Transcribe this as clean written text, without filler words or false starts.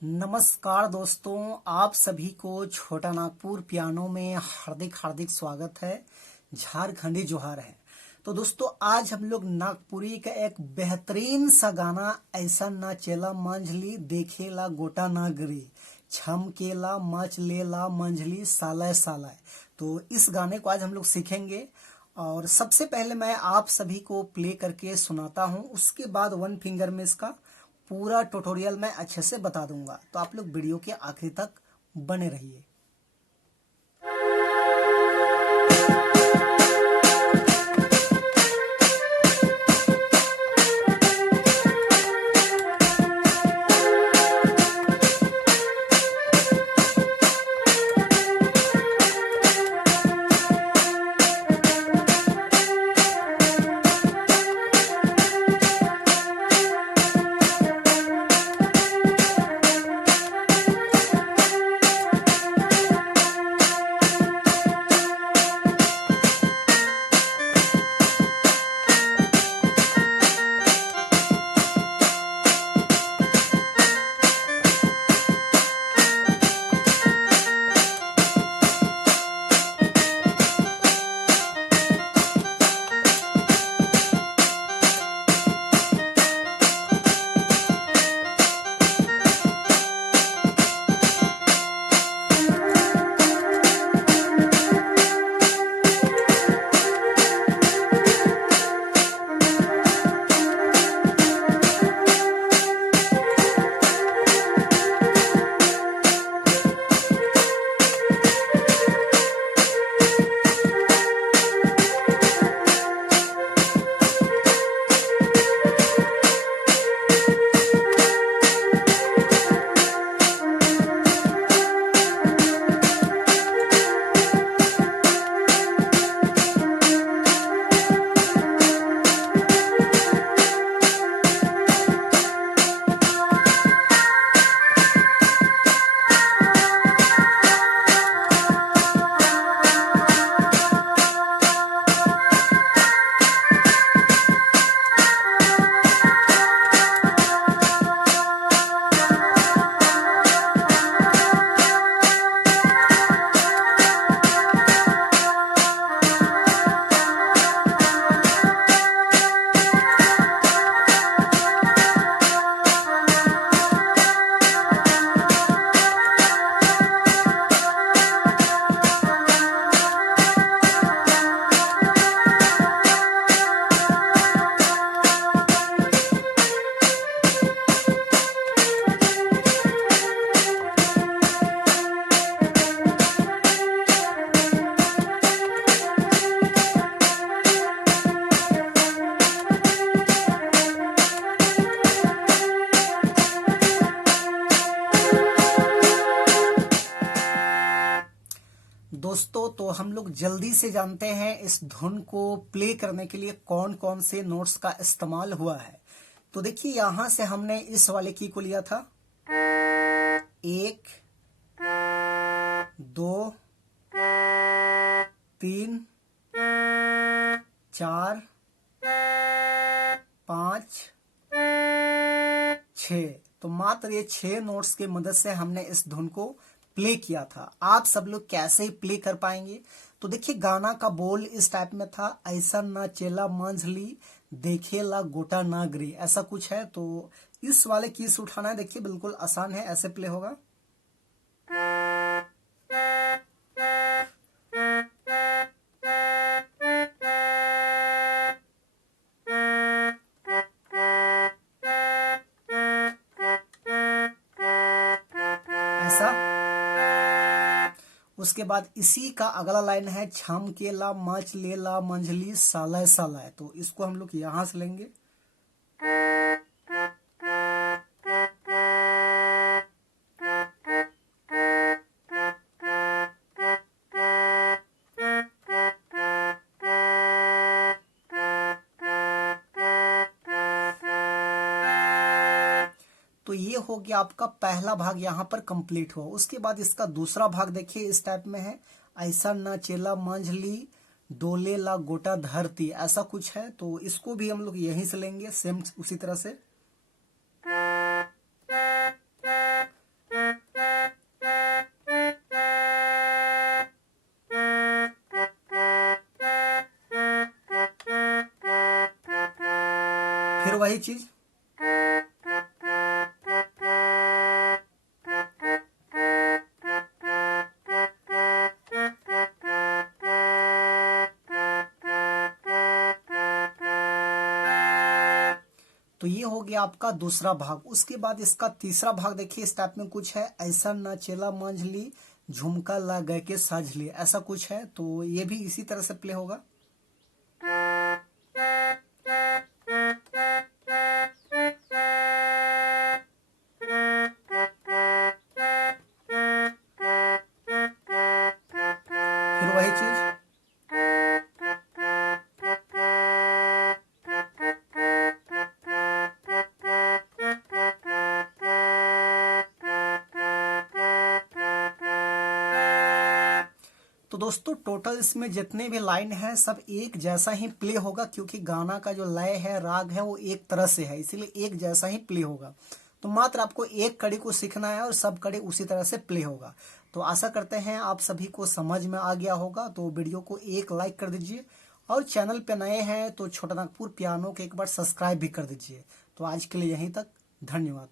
नमस्कार दोस्तों, आप सभी को छोटा नागपुर पियानो में हार्दिक हार्दिक स्वागत है। झारखंडी जोहार है। तो दोस्तों, आज हम लोग नागपुरी का एक बेहतरीन सा गाना ऐसा ना चेला मंझली देखेला गोटा नागरी छमकेला मच लेला मंझली सालय सालय। तो इस गाने को आज हम लोग सीखेंगे और सबसे पहले मैं आप सभी को प्ले करके सुनाता हूं, उसके बाद वन फिंगर में इसका पूरा ट्यूटोरियल मैं अच्छे से बता दूंगा। तो आप लोग वीडियो के आखिर तक बने रहिए। दोस्तों, तो हम लोग जल्दी से जानते हैं इस धुन को प्ले करने के लिए कौन कौन से नोट्स का इस्तेमाल हुआ है। तो देखिए, यहां से हमने इस वाले की को लिया था 1 2 3 4 5 6। तो मात्र ये 6 नोट्स के मदद से हमने इस धुन को प्ले किया था। आप सब लोग कैसे प्ले कर पाएंगे? तो देखिए, गाना का बोल इस टाइप में था, ऐसा ना चेला मंझली देखेला गोटा नागरी, ऐसा कुछ है। तो इस वाले की से उठाना है। देखिए, बिल्कुल आसान है, ऐसे प्ले होगा। ऐसा। उसके बाद इसी का अगला लाइन है छम के ला मच ले ला मंझली सालय सालय। तो इसको हम लोग यहां से लेंगे। तो ये हो गया आपका पहला भाग, यहाँ पर कंप्लीट हुआ। उसके बाद इसका दूसरा भाग देखिए, इस टाइप में है, ऐसा ना चेला मंझली डोले ला गोटा धरती, ऐसा कुछ है। तो इसको भी हम लोग यहीं से लेंगे, सेम उसी तरह से। वही चीज। तो ये हो गया आपका दूसरा भाग। उसके बाद इसका तीसरा भाग देखिए, इस टाइप में कुछ है, ऐसा नाचेला मंझली झुमका ला गए के साझली, ऐसा कुछ है। तो ये भी इसी तरह से प्ले होगा। फिर वही चीज। तो दोस्तों टोटल इसमें जितने भी लाइन है सब एक जैसा ही प्ले होगा, क्योंकि गाना का जो लय है, राग है, वो एक तरह से है, इसीलिए एक जैसा ही प्ले होगा। तो मात्र आपको एक कड़ी को सीखना है और सब कड़ी उसी तरह से प्ले होगा। तो आशा करते हैं आप सभी को समझ में आ गया होगा। तो वीडियो को एक लाइक कर दीजिए, और चैनल पे नए हैं तो छोटा नागपुर पियानो के एक बार सब्सक्राइब भी कर दीजिए। तो आज के लिए यहीं तक, धन्यवाद।